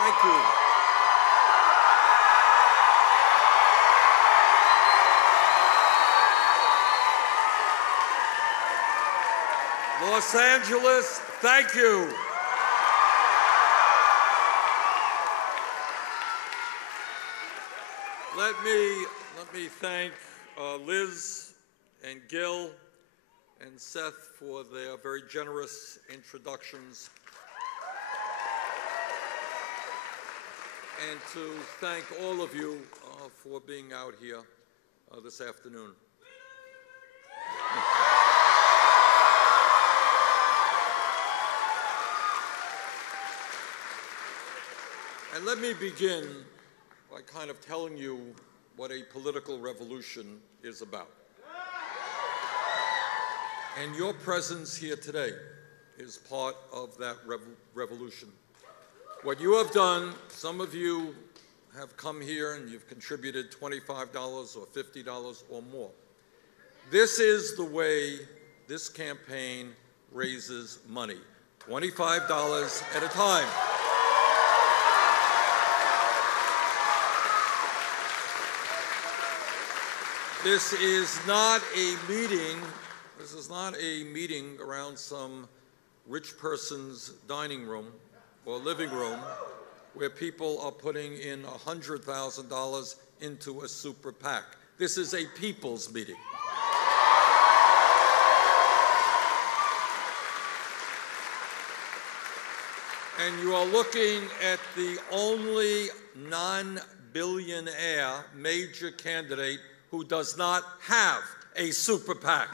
Thank you. Los Angeles, thank you. Let me thank Liz and Gil and Seth for their very generous introductions, and to thank all of you for being out here this afternoon. And let me begin by kind of telling you what a political revolution is about. And your presence here today is part of that revolution. What you have done, some of you have come here and you've contributed $25 or $50 or more. This is the way this campaign raises money, $25 at a time. This is not a meeting. This is not a meeting around some rich person's dining room or living room where people are putting in $100,000 into a super PAC. This is a people's meeting. And you are looking at the only non-billionaire major candidate who does not have a super PAC.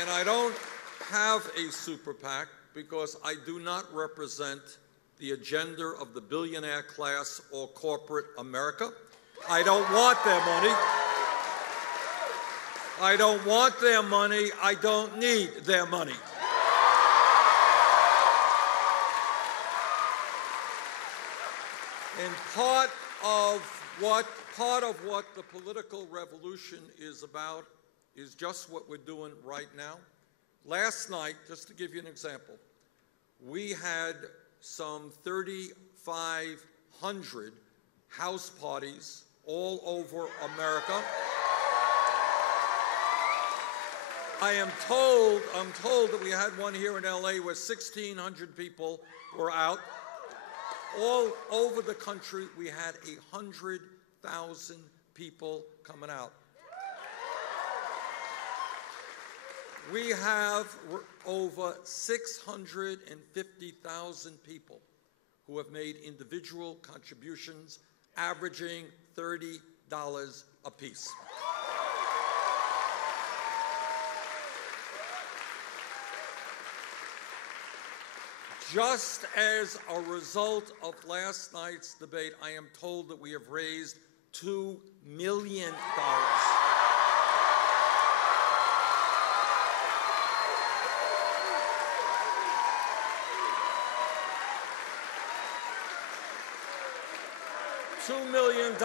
And I don't have a super PAC because I do not represent the agenda of the billionaire class or corporate America. I don't want their money. I don't want their money. I don't need their money. And part of what the political revolution is about is just what we're doing right now. Last night, just to give you an example, we had some 3,500 house parties all over America. I'm told that we had one here in LA where 1,600 people were out. All over the country, we had 100,000 people coming out. We have over 650,000 people who have made individual contributions, averaging $30 apiece. Just as a result of last night's debate, I am told that we have raised $2 million. $2 million,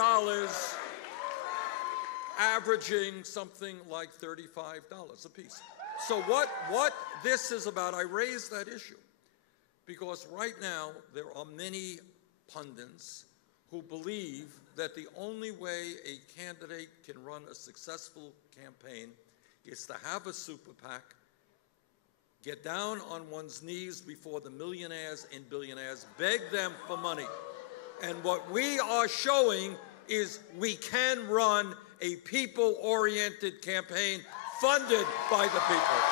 averaging something like $35 apiece. So what this is about, I raised that issue because right now there are many pundits who believe that the only way a candidate can run a successful campaign is to have a super PAC, get down on one's knees before the millionaires and billionaires, beg them for money. And what we are showing is we can run a people-oriented campaign funded by the people.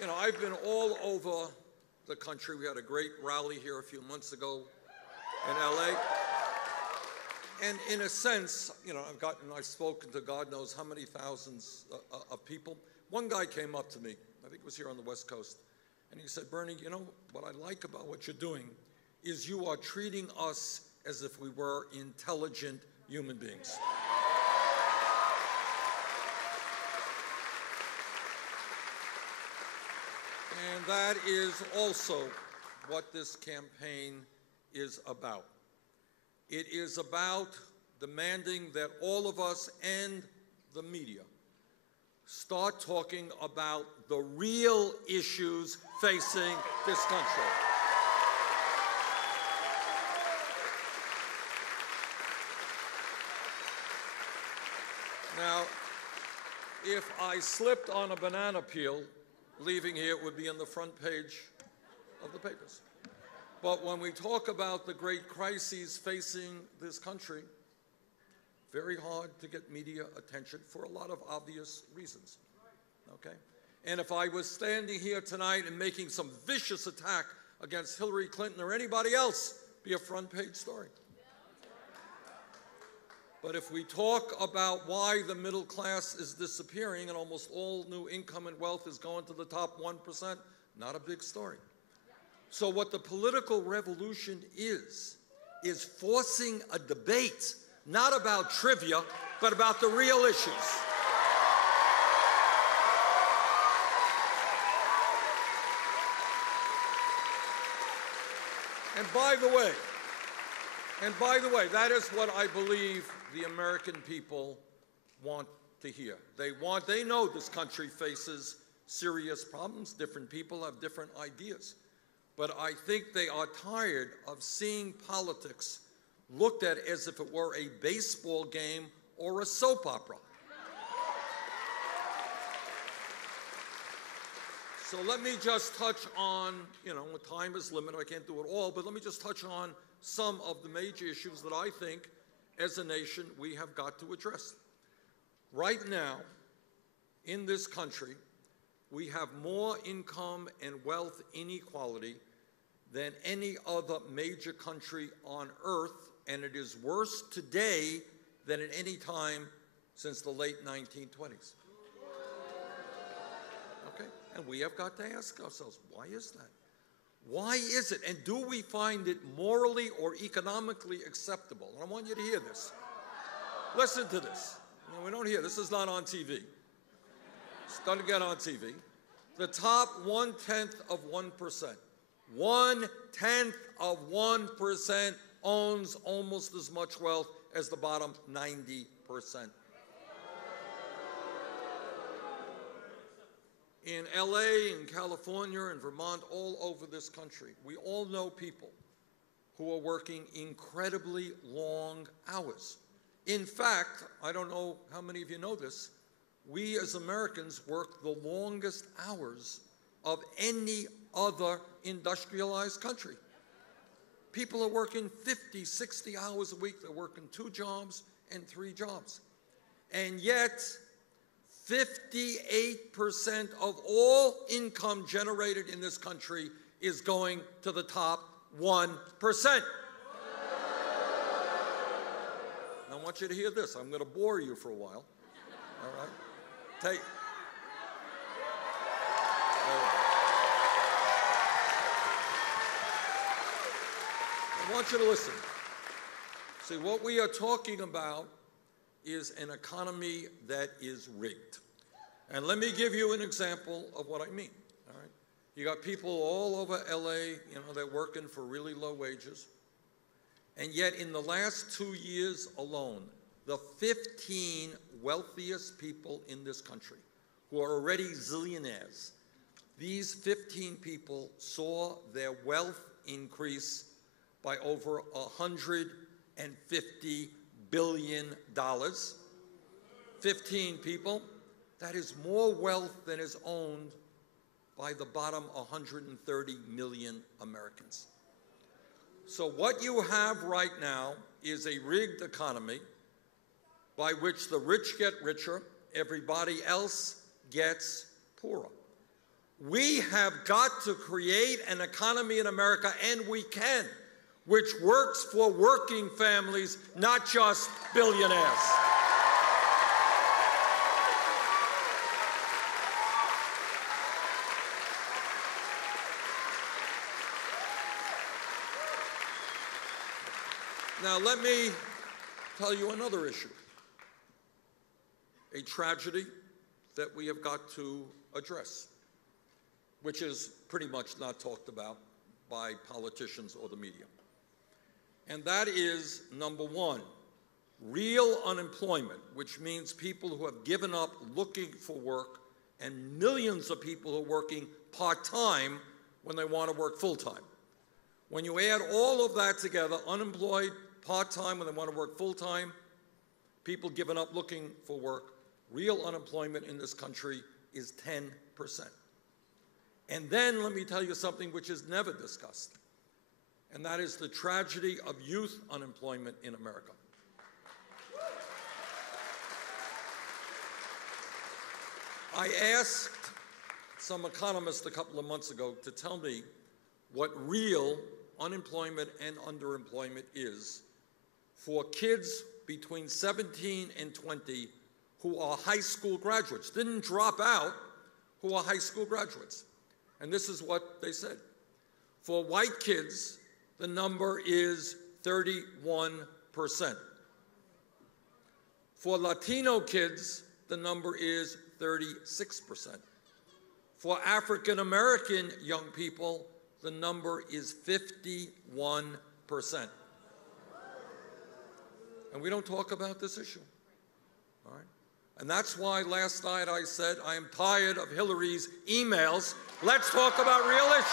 Now, I've been all over the country. We had a great rally here a few months ago in LA. And in a sense, I've spoken to God knows how many thousands of people. One guy came up to me, I think it was here on the West Coast, and he said, Bernie, what I like about what you're doing is you are treating us as if we were intelligent human beings. And that is also what this campaign is about. It is about demanding that all of us and the media start talking about the real issues facing this country. Now, if I slipped on a banana peel, leaving here, it would be on the front page of the papers. But when we talk about the great crises facing this country, very hard to get media attention for a lot of obvious reasons, okay? And if I was standing here tonight and making some vicious attack against Hillary Clinton or anybody else, be a front page story. But if we talk about why the middle class is disappearing and almost all new income and wealth is going to the top 1%, not a big story. So what the political revolution is forcing a debate, not about trivia, but about the real issues. And by the way, that is what I believe the American people want to hear. They know this country faces serious problems. Different people have different ideas. But I think they are tired of seeing politics looked at as if it were a baseball game or a soap opera. So let me just touch on, time is limited, I can't do it all, but let me just touch on some of the major issues that I think, as a nation, we have got to address. Right now, in this country, we have more income and wealth inequality than any other major country on earth, and it is worse today than at any time since the late 1920s. Okay? And we have got to ask ourselves, why is that? Why is it? And do we find it morally or economically acceptable? And I want you to hear this. Listen to this. No, we don't hear. This is not on TV. It's going to get on TV. The top 1/10 of 1%. 1/10 of 1% owns almost as much wealth as the bottom 90%. In LA, in California, in Vermont, all over this country, we all know people who are working incredibly long hours. In fact, I don't know how many of you know this, we as Americans work the longest hours of any other industrialized country. People are working 50, 60 hours a week. They're working 2 jobs and 3 jobs. And yet, 58% of all income generated in this country is going to the top 1%. Now, I want you to hear this. I'm going to bore you for a while. All right? I want you to listen. See, what we are talking about is an economy that is rigged. And let me give you an example of what I mean. All right? You got people all over LA, they're working for really low wages. And yet in the last 2 years alone, the 15 wealthiest people in this country, who are already zillionaires, these 15 people saw their wealth increase by over $150 billion. 15 people, that is more wealth than is owned by the bottom 130 million Americans. So what you have right now is a rigged economy by which the rich get richer, everybody else gets poorer. We have got to create an economy in America, and we can, which works for working families, not just billionaires. Now, let me tell you another issue, a tragedy that we have got to address, which is pretty much not talked about by politicians or the media. And that is, number one, real unemployment, which means people who have given up looking for work, and millions of people who are working part-time when they want to work full-time. When you add all of that together, unemployed, part-time when they want to work full-time, people giving up looking for work, real unemployment in this country is 10%. And then let me tell you something which is never discussed, and that is the tragedy of youth unemployment in America. I asked some economists a couple of months ago to tell me what real unemployment and underemployment is for kids between 17 and 20 who are high school graduates, didn't drop out, who are high school graduates. And this is what they said. For white kids, the number is 31%. For Latino kids, the number is 36%. For African American young people, the number is 51%. And we don't talk about this issue. All right? And that's why last night I said, I am tired of Hillary's emails. Let's talk about real issues.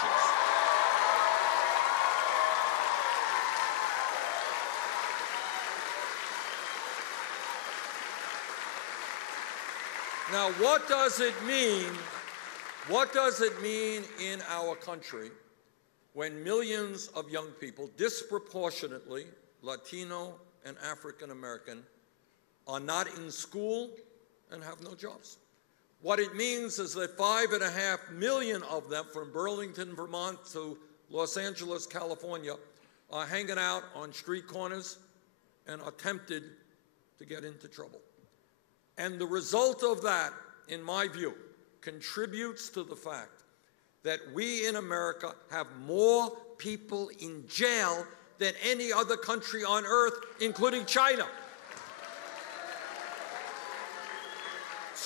Now, what does it mean? What does it mean in our country when millions of young people, disproportionately Latino and African American, are not in school and have no jobs? What it means is that 5.5 million of them, from Burlington, Vermont to Los Angeles, California, are hanging out on street corners and are tempted to get into trouble. And the result of that, in my view, contributes to the fact that we in America have more people in jail than any other country on earth, including China.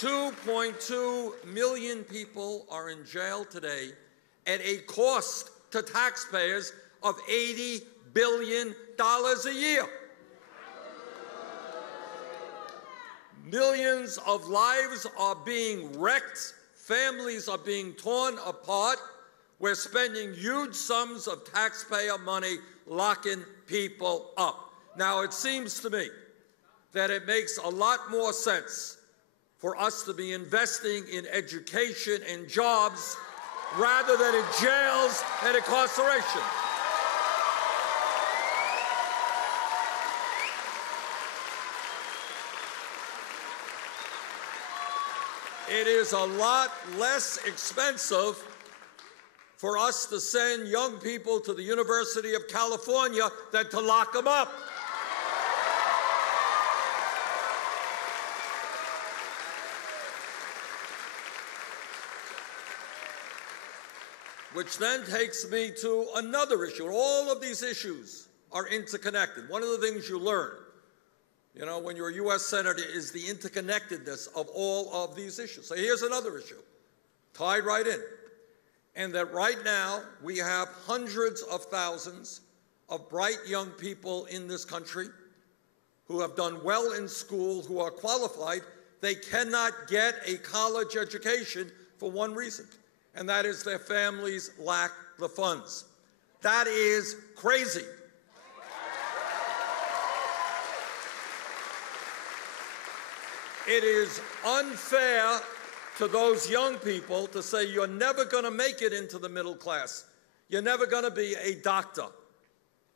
2.2 million people are in jail today at a cost to taxpayers of $80 billion a year. Millions of lives are being wrecked. Families are being torn apart. We're spending huge sums of taxpayer money locking people up. Now, it seems to me that it makes a lot more sense for us to be investing in education and jobs rather than in jails and incarceration. It is a lot less expensive for us to send young people to the University of California than to lock them up. Which then takes me to another issue. All of these issues are interconnected. One of the things you learn, you know, when you're a U.S. Senator, is the interconnectedness of all of these issues. So here's another issue, tied right in. And that right now, we have hundreds of thousands of bright young people in this country who have done well in school, who are qualified. They cannot get a college education for one reason, and that is their families lack the funds. That is crazy. It is unfair to those young people to say you're never going to make it into the middle class. You're never going to be a doctor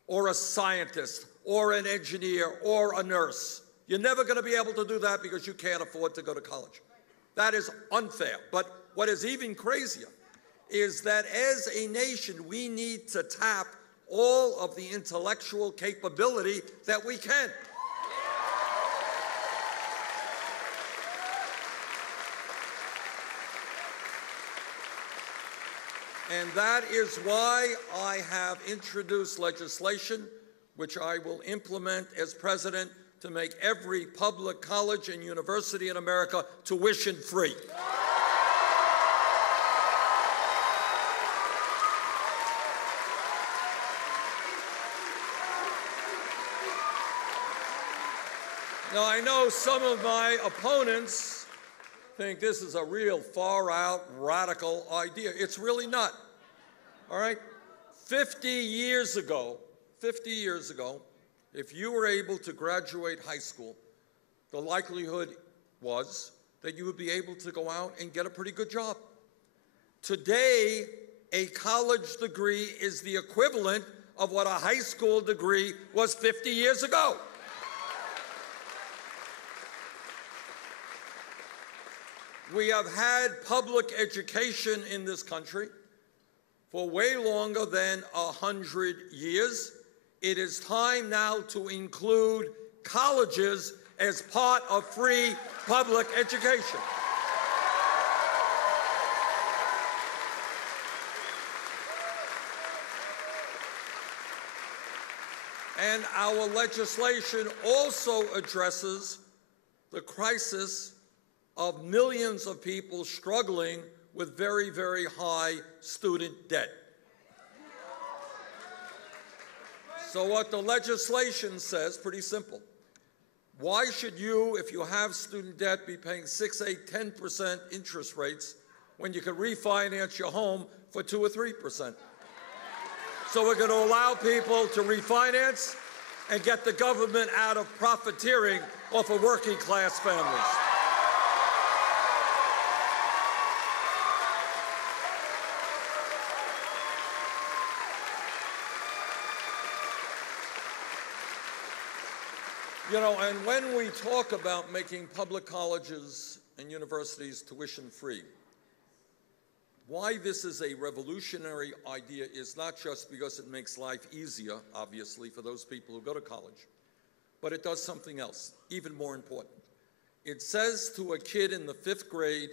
or a scientist or an engineer or a nurse. You're never going to be able to do that because you can't afford to go to college. That is unfair. But what is even crazier is that as a nation, we need to tap all of the intellectual capability that we can. And that is why I have introduced legislation, which I will implement as president, to make every public college and university in America tuition-free. Now, I know some of my opponents think this is a real far-out, radical idea. It's really not, all right? 50 years ago, if you were able to graduate high school, the likelihood was that you would be able to go out and get a pretty good job. Today, a college degree is the equivalent of what a high school degree was 50 years ago. We have had public education in this country for way longer than 100 years. It is time now to include colleges as part of free public education. And our legislation also addresses the crisis of millions of people struggling with very, very high student debt. So what the legislation says, pretty simple. Why should you, if you have student debt, be paying 6, 8, 10% interest rates when you can refinance your home for 2 or 3%? So we're going to allow people to refinance and get the government out of profiteering off of working class families. You know, and when we talk about making public colleges and universities tuition-free, why this is a revolutionary idea is not just because it makes life easier, obviously, for those people who go to college, but it does something else, even more important. It says to a kid in the 5th grade,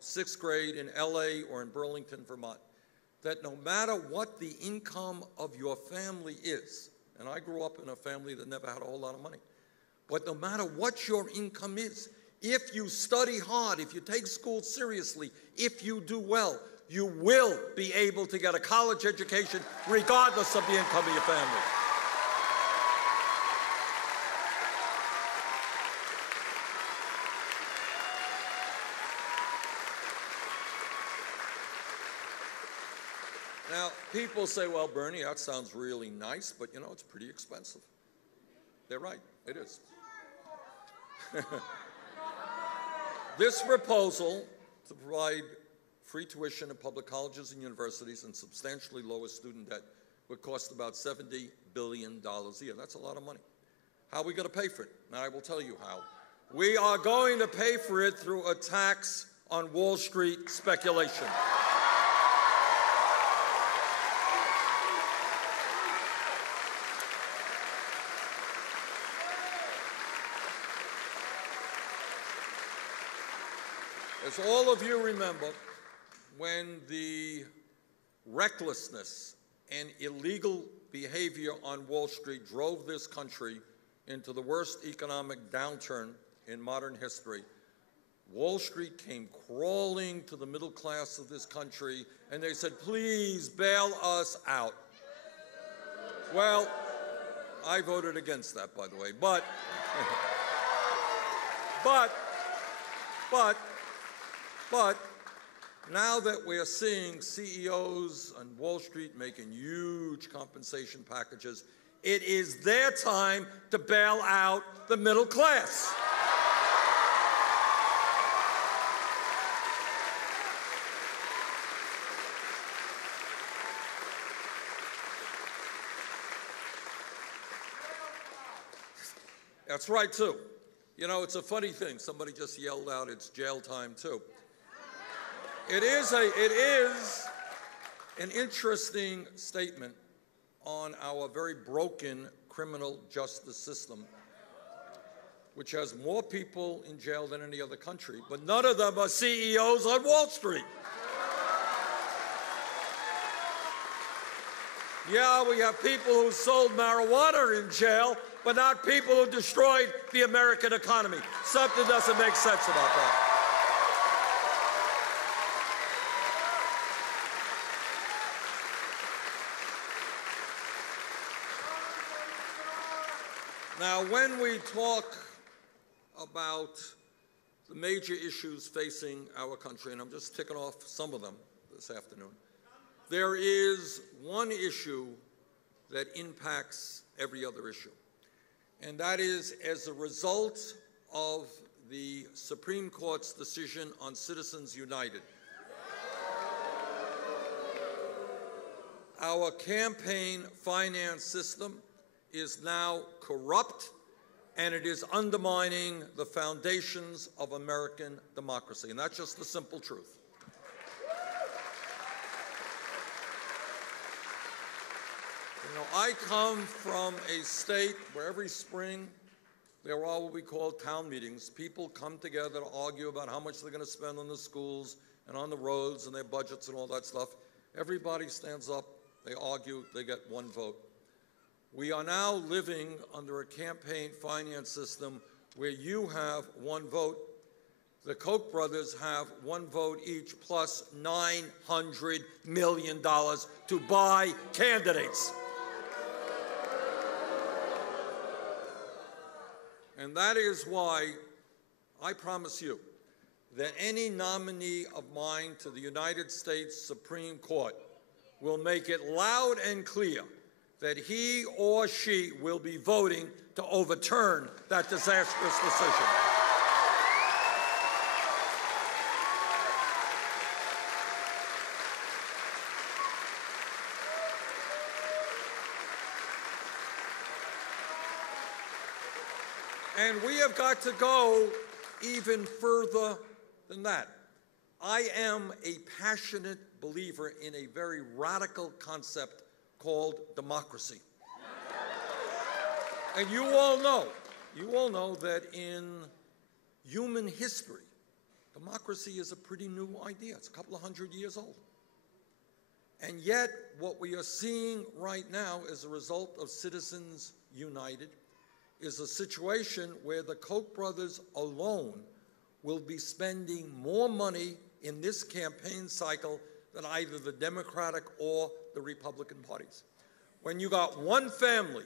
6th grade in LA or in Burlington, Vermont, that no matter what the income of your family is, and I grew up in a family that never had a whole lot of money, but no matter what your income is, if you study hard, if you take school seriously, if you do well, you will be able to get a college education regardless of the income of your family. Now, people say, well, Bernie, that sounds really nice, but you know, it's pretty expensive. They're right, it is. This proposal to provide free tuition in public colleges and universities and substantially lower student debt would cost about $70 billion a year. That's a lot of money. How are we going to pay for it? Now, I will tell you how. We are going to pay for it through a tax on Wall Street speculation. As all of you remember, when the recklessness and illegal behavior on Wall Street drove this country into the worst economic downturn in modern history, Wall Street came crawling to the middle class of this country, and they said, please bail us out. Well, I voted against that, by the way, but now that we're seeing CEOs on Wall Street making huge compensation packages, it is their time to bail out the middle class. That's right, too. You know, it's a funny thing. Somebody just yelled out, it's jail time, too. It is an interesting statement on our very broken criminal justice system, which has more people in jail than any other country, but none of them are CEOs on Wall Street. Yeah, we have people who sold marijuana in jail, but not people who destroyed the American economy. Something doesn't make sense about that. Now, when we talk about the major issues facing our country, and I'm just ticking off some of them this afternoon. There is one issue that impacts every other issue, and that is as a result of the Supreme Court's decision on Citizens United. Our campaign finance system is now corrupt, and it is undermining the foundations of American democracy, and that's just the simple truth. You know, I come from a state where every spring there are what we call town meetings. People come together to argue about how much they're going to spend on the schools and on the roads and their budgets and all that stuff. Everybody stands up, they argue, they get one vote. We are now living under a campaign finance system where you have one vote. The Koch brothers have one vote each plus $900 million to buy candidates. And that is why I promise you that any nominee of mine to the United States Supreme Court will make it loud and clear that he or she will be voting to overturn that disastrous decision. And we have got to go even further than that. I am a passionate believer in a very radical concept called democracy. And you all know that in human history, democracy is a pretty new idea. It's a couple of hundred years old. And yet, what we are seeing right now as a result of Citizens United is a situation where the Koch brothers alone will be spending more money in this campaign cycle than either the Democratic or the Republican parties. When you got one family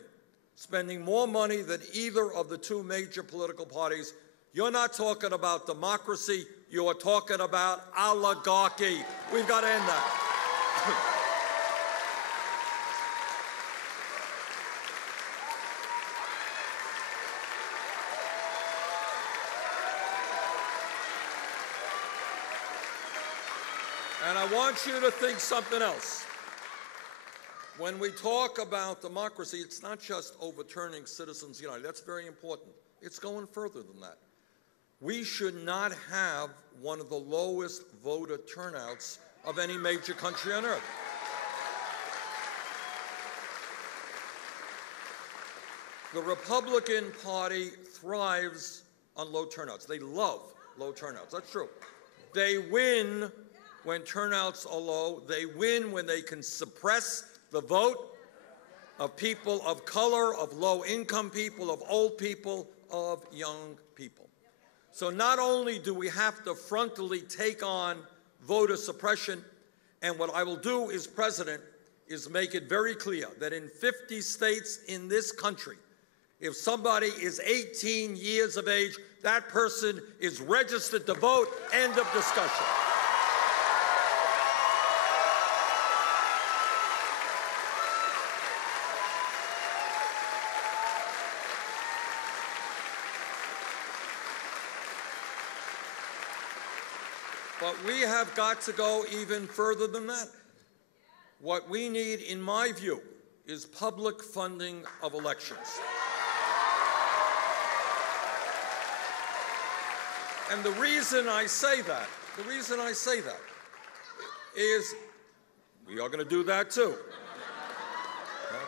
spending more money than either of the two major political parties, you're not talking about democracy, you are talking about oligarchy. We've got to end that. And I want you to think something else. When we talk about democracy, it's not just overturning Citizens United. That's very important. It's going further than that. We should not have one of the lowest voter turnouts of any major country on earth. The Republican Party thrives on low turnouts. They love low turnouts. That's true. They win when turnouts are low. They win when they can suppress the vote of people of color, of low-income people, of old people, of young people. So not only do we have to frontally take on voter suppression, and what I will do as president is make it very clear that in 50 states in this country, if somebody is 18 years of age, that person is registered to vote. End of discussion. But we have got to go even further than that. What we need, in my view, is public funding of elections. And the reason I say that is we are going to do that too.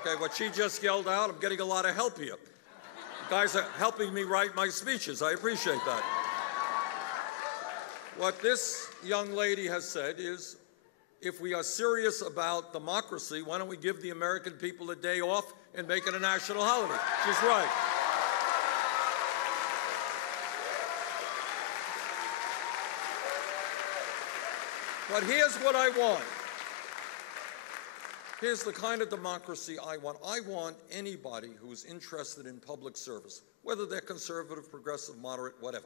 Okay, what she just yelled out, I'm getting a lot of help here. You guys are helping me write my speeches. I appreciate that. What this young lady has said is, if we are serious about democracy, why don't we give the American people a day off and make it a national holiday? She's right. But here's what I want. Here's the kind of democracy I want. I want anybody who's interested in public service, whether they're conservative, progressive, moderate, whatever.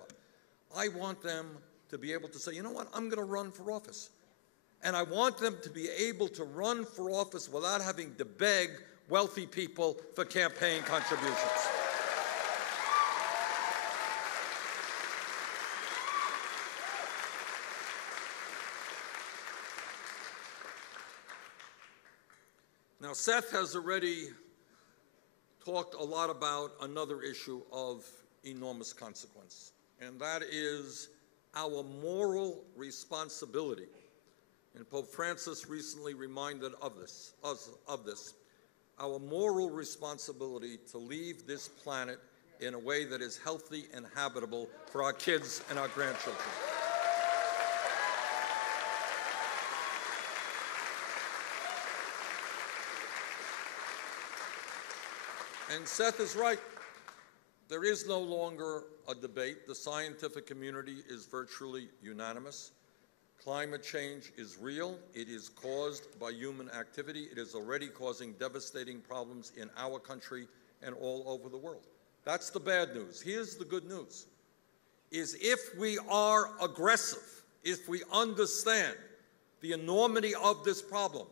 I want them to be able to say, you know what, I'm going to run for office. And I want them to be able to run for office without having to beg wealthy people for campaign contributions. Now, Seth has already talked a lot about another issue of enormous consequence, and that is our moral responsibility. And Pope Francis recently reminded us of this, our moral responsibility to leave this planet in a way that is healthy and habitable for our kids and our grandchildren. And Seth is right. There is no longer a debate. The scientific community is virtually unanimous. Climate change is real. It is caused by human activity. It is already causing devastating problems in our country and all over the world. That's the bad news. Here's the good news, is if we are aggressive, if we understand the enormity of this problem,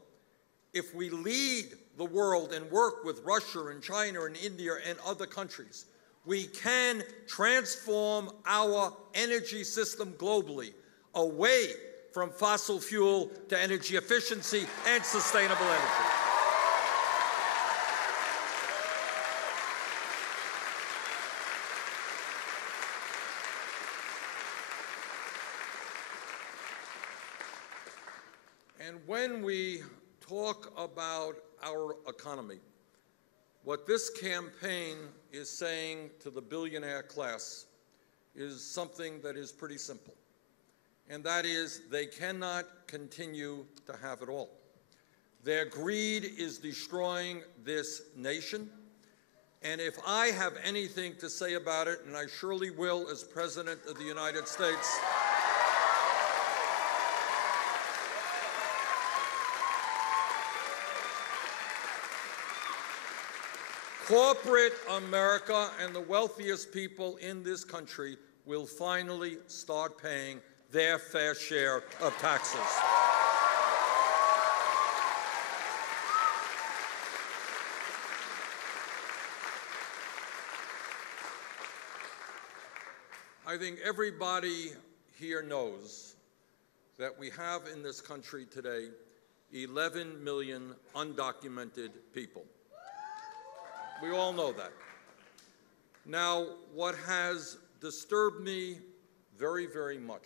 if we lead the world and work with Russia and China and India and other countries, we can transform our energy system globally away from fossil fuel to energy efficiency and sustainable energy. And when we talk about our economy, what this campaign is saying to the billionaire class is something that is pretty simple, and that is they cannot continue to have it all. Their greed is destroying this nation, and if I have anything to say about it, and I surely will as President of the United States, corporate America and the wealthiest people in this country will finally start paying their fair share of taxes. I think everybody here knows that we have in this country today 11 million undocumented people. We all know that. Now, what has disturbed me very, very much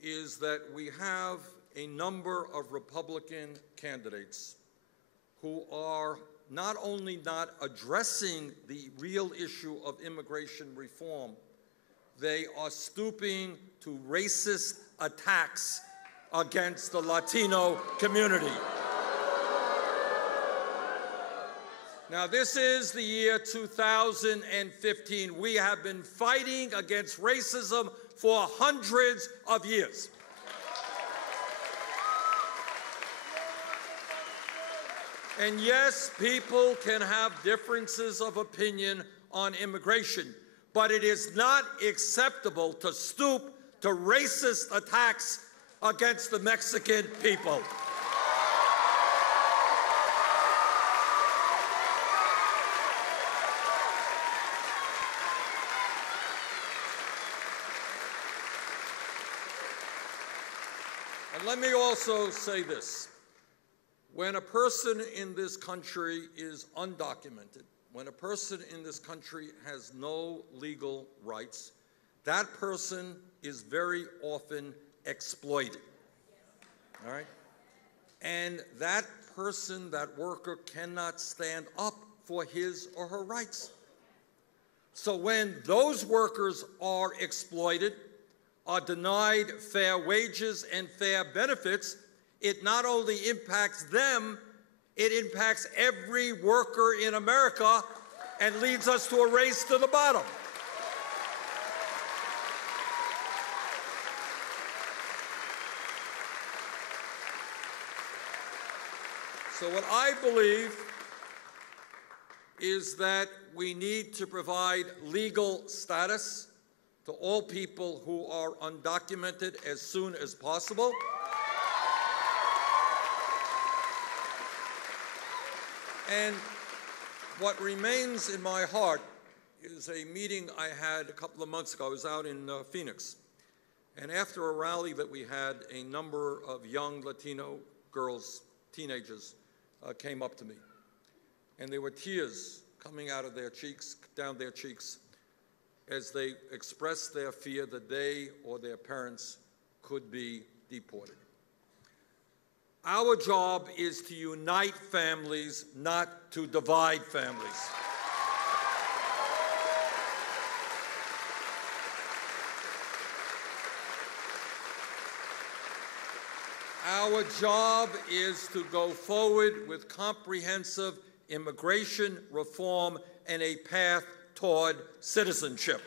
is that we have a number of Republican candidates who are not only not addressing the real issue of immigration reform, they are stooping to racist attacks against the Latino community. Now, this is the year 2015. We have been fighting against racism for hundreds of years. And yes, people can have differences of opinion on immigration, but it is not acceptable to stoop to racist attacks against the Mexican people. And let me also say this. When a person in this country is undocumented, when a person in this country has no legal rights, that person is very often exploited, all right? And that person, that worker, cannot stand up for his or her rights. So when those workers are exploited, are denied fair wages and fair benefits, it not only impacts them, it impacts every worker in America and leads us to a race to the bottom. So what I believe is that we need to provide legal status to all people who are undocumented as soon as possible. And what remains in my heart is a meeting I had a couple of months ago. I was out in Phoenix. And after a rally that we had, a number of young Latino girls, teenagers, came up to me. And there were tears coming out of their cheeks, down their cheeks, as they expressed their fear that they or their parents could be deported. Our job is to unite families, not to divide families. Our job is to go forward with comprehensive immigration reform and a path toward citizenship.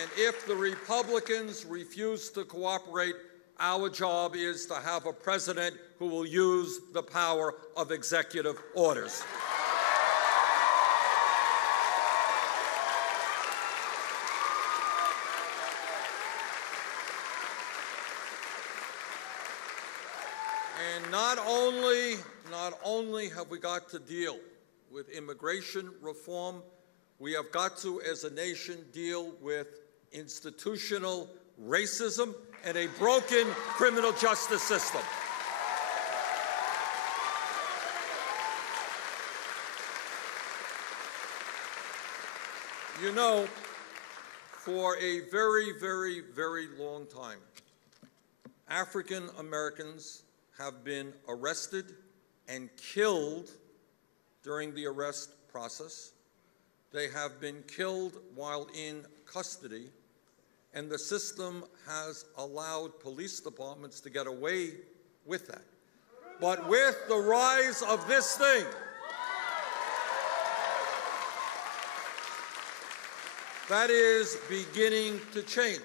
And if the Republicans refuse to cooperate, our job is to have a president who will use the power of executive orders. And not only have we got to deal with immigration reform, we have got to, as a nation, deal with institutional racism and a broken criminal justice system. You know, for a very, very, very long time, African Americans have been arrested and killed during the arrest process. They have been killed while in custody, and the system has allowed police departments to get away with that. But with the rise of this thing, that is beginning to change.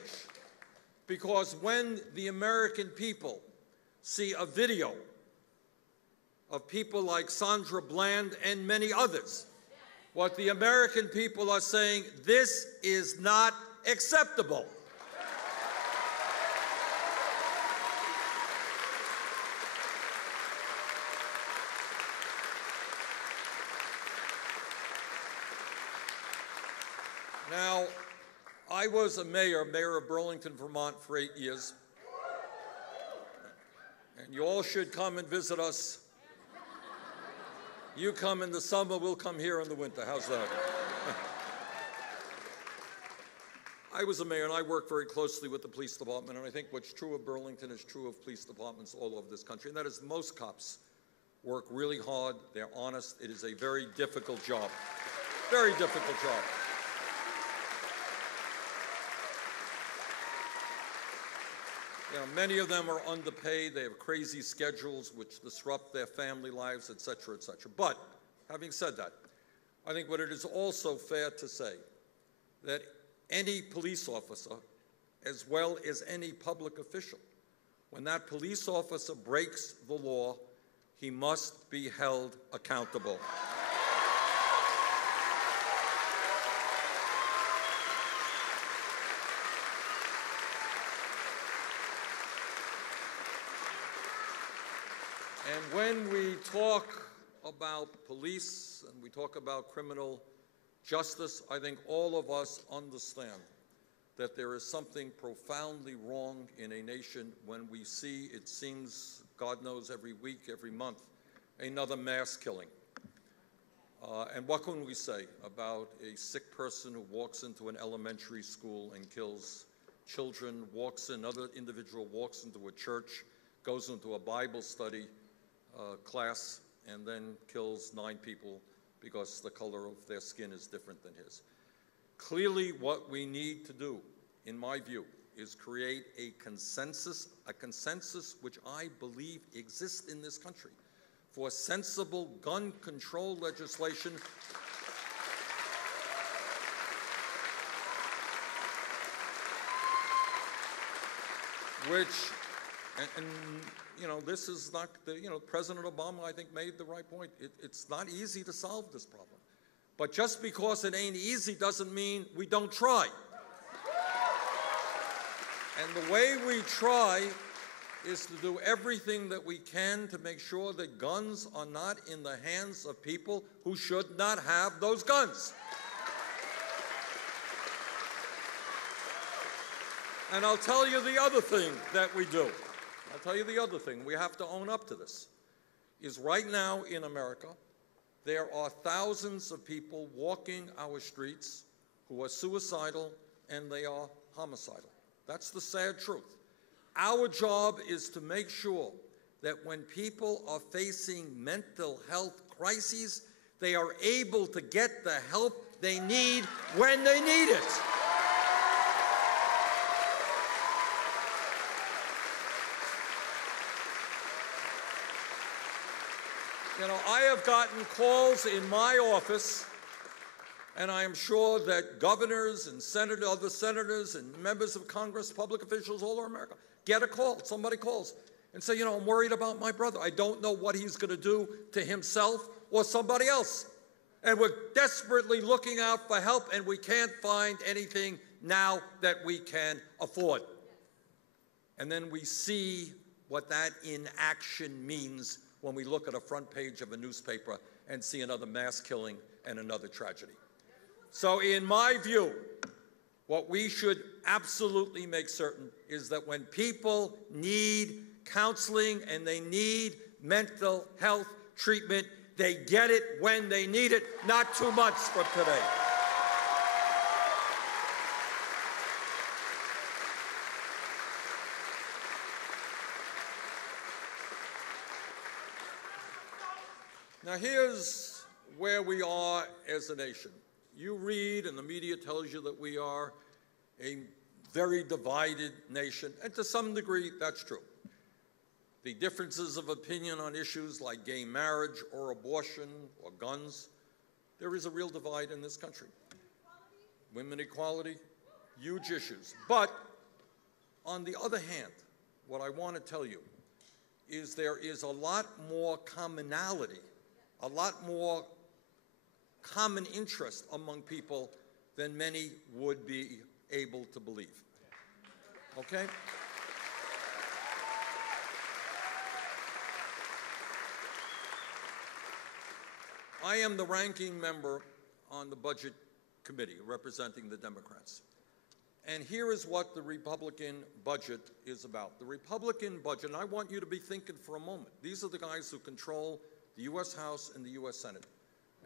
Because when the American people see a video of people like Sandra Bland and many others, what the American people are saying, this is not acceptable. Now, I was mayor of Burlington, Vermont for 8 years. And you all should come and visit us. You come in the summer, we'll come here in the winter. How's that? I was a mayor, and I worked very closely with the police department, and I think what's true of Burlington is true of police departments all over this country, and that is most cops work really hard, they're honest. It is a very difficult job, very difficult job. You know, many of them are underpaid, they have crazy schedules which disrupt their family lives, et cetera, et cetera. But having said that, I think what it is also fair to say that any police officer, as well as any public official, when that police officer breaks the law, he must be held accountable. And when we talk about police and we talk about criminal justice, I think all of us understand that there is something profoundly wrong in a nation when we see, it seems, God knows, every week, every month, another mass killing. And what can we say about a sick person who walks into an elementary school and kills children, another individual walks into a church, goes into a Bible study class, and then kills 9 people because the color of their skin is different than his. Clearly, what we need to do, in my view, is create a consensus which I believe exists in this country, for sensible gun control legislation And you know, this is not, President Obama, I think, made the right point. It's not easy to solve this problem. But just because it ain't easy doesn't mean we don't try. And the way we try is to do everything that we can to make sure that guns are not in the hands of people who should not have those guns. And I'll tell you the other thing that we do. I'll tell you the other thing. We have to own up to this. Is right now in America, there are thousands of people walking our streets who are suicidal and they are homicidal. That's the sad truth. Our job is to make sure that when people are facing mental health crises, they are able to get the help they need when they need it. You know, I have gotten calls in my office, and I am sure that governors and other senators and members of Congress, public officials all over America, get a call. Somebody calls and say, you know, I'm worried about my brother. I don't know what he's going to do to himself or somebody else. And we're desperately looking out for help, and we can't find anything now that we can afford. And then we see what that inaction means when we look at a front page of a newspaper and see another mass killing and another tragedy. So in my view, what we should absolutely make certain is that when people need counseling and they need mental health treatment, they get it when they need it, not 2 months from today. Now here's where we are as a nation. You read and the media tells you that we are a very divided nation, and to some degree that's true. The differences of opinion on issues like gay marriage or abortion or guns, there is a real divide in this country. Women equality, huge issues. But on the other hand, what I want to tell you is there is a lot more commonality, a lot more common interest among people than many would be able to believe. Okay? I am the ranking member on the Budget Committee representing the Democrats. And here is what the Republican budget is about. The Republican budget, and I want you to be thinking for a moment. These are the guys who control the U.S. House and the U.S. Senate.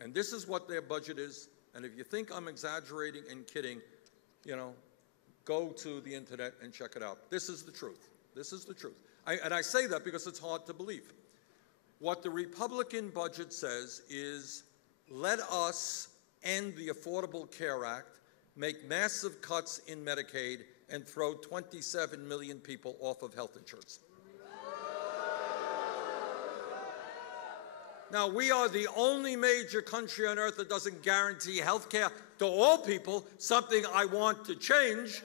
And this is what their budget is. And if you think I'm exaggerating and kidding, you know, go to the internet and check it out. This is the truth. This is the truth. And I say that because it's hard to believe. What the Republican budget says is, let us end the Affordable Care Act, make massive cuts in Medicaid, and throw 27 million people off of health insurance. Now, we are the only major country on earth that doesn't guarantee health care to all people, something I want to change.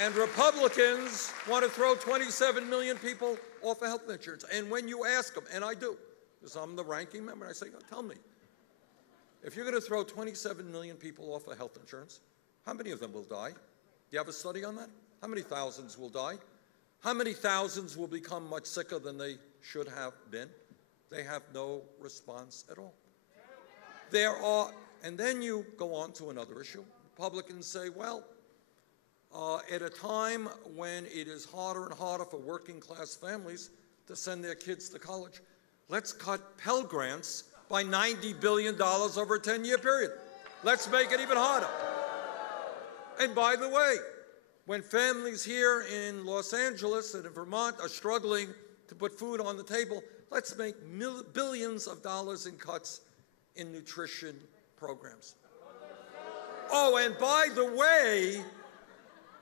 And Republicans want to throw 27 million people off of health insurance. And when you ask them, and I do, because I'm the ranking member, I say, tell me, if you're going to throw 27 million people off of health insurance, how many of them will die? Do you have a study on that? How many thousands will die? How many thousands will become much sicker than they should have been? They have no response at all. There are, and then you go on to another issue. Republicans say, well, at a time when it is harder and harder for working class families to send their kids to college, let's cut Pell Grants by $90 billion over a 10-year period. Let's make it even harder. And by the way, when families here in Los Angeles and in Vermont are struggling to put food on the table, let's make billions of dollars in cuts in nutrition programs. Oh, and by the way,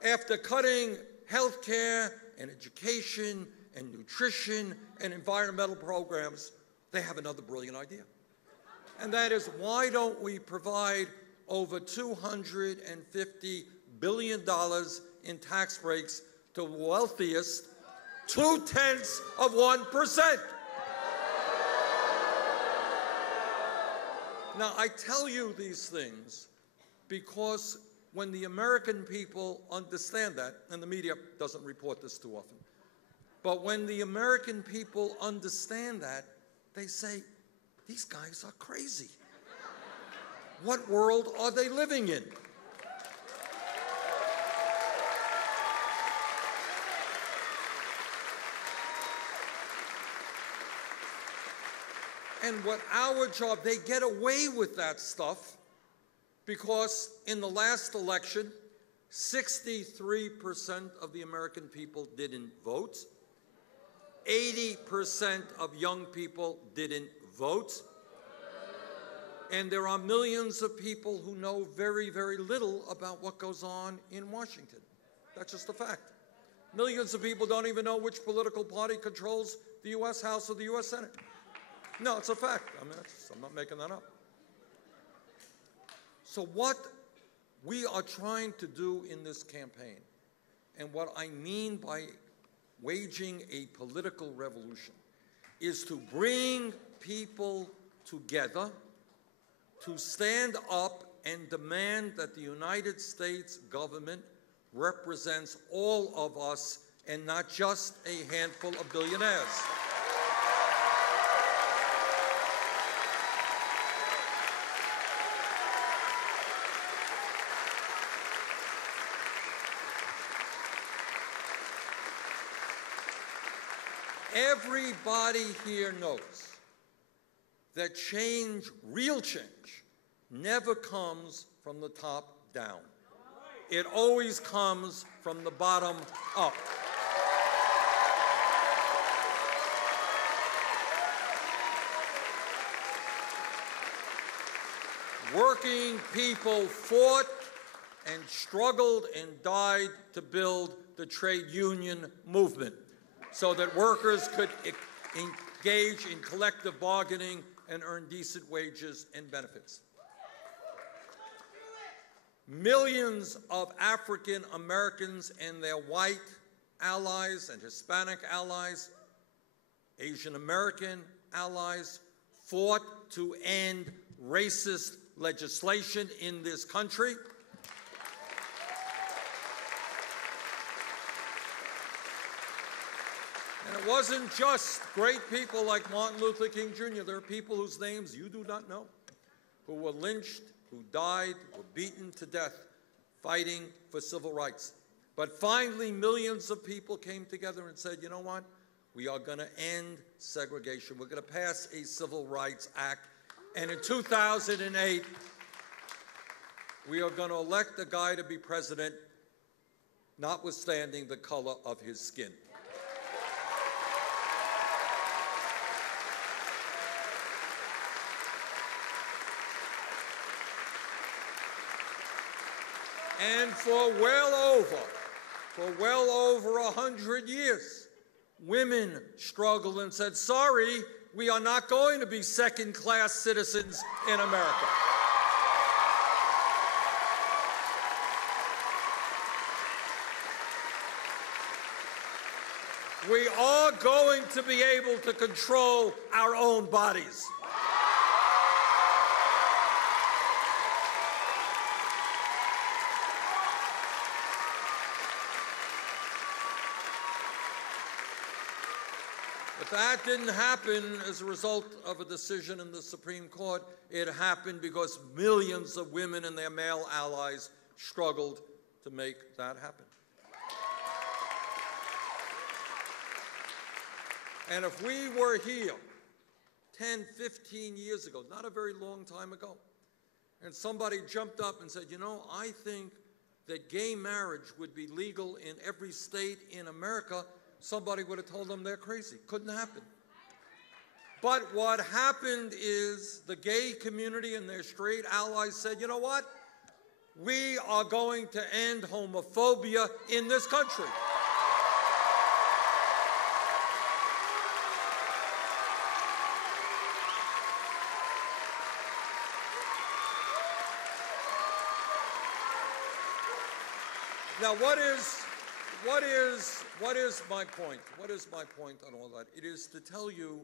after cutting health care and education and nutrition and environmental programs, they have another brilliant idea. And that is, why don't we provide over $250 billion in tax breaks to the wealthiest 0.2%. Now, I tell you these things because when the American people understand that, and the media doesn't report this too often, but when the American people understand that, they say, these guys are crazy. What world are they living in? And what our job, they get away with that stuff because in the last election, 63% of the American people didn't vote. 80% of young people didn't vote. And there are millions of people who know very, very little about what goes on in Washington. That's just a fact. Millions of people don't even know which political party controls the U.S. House or the U.S. Senate. No, it's a fact. I mean, I'm not making that up. So what we are trying to do in this campaign, and what I mean by waging a political revolution, is to bring people together to stand up and demand that the United States government represents all of us and not just a handful of billionaires. Everybody here knows that change, real change, never comes from the top down. It always comes from the bottom up. Working people fought and struggled and died to build the trade union movement, so that workers could engage in collective bargaining and earn decent wages and benefits. Millions of African Americans and their white allies and Hispanic allies, Asian American allies, fought to end racist legislation in this country. And it wasn't just great people like Martin Luther King Jr. There are people whose names you do not know, who were lynched, who died, were beaten to death, fighting for civil rights. But finally, millions of people came together and said, you know what? We are going to end segregation. We're going to pass a Civil Rights Act. And in 2008, we are going to elect a guy to be president, notwithstanding the color of his skin. And for well over 100 years, women struggled and said, sorry, we are not going to be second-class citizens in America. We are going to be able to control our own bodies. But that didn't happen as a result of a decision in the Supreme Court. It happened because millions of women and their male allies struggled to make that happen. And if we were here 10, 15 years ago, not a very long time ago, and somebody jumped up and said, you know, I think that gay marriage would be legal in every state in America, somebody would have told them they're crazy. Couldn't happen. But what happened is the gay community and their straight allies said, you know what? We are going to end homophobia in this country. Now, what is my point? What is my point on all that? It is to tell you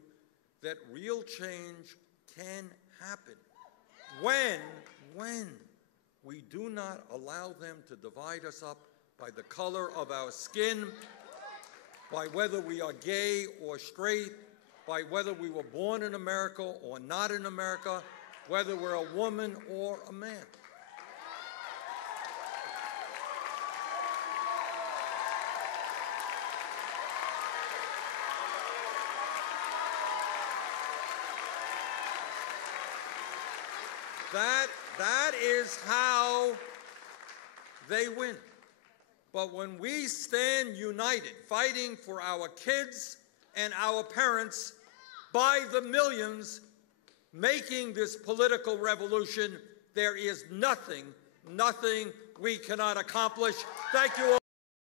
that real change can happen when we do not allow them to divide us up by the color of our skin, by whether we are gay or straight, by whether we were born in America or not in America, whether we're a woman or a man. That is how they win. But when we stand united, fighting for our kids and our parents by the millions, making this political revolution, there is nothing we cannot accomplish. Thank you all.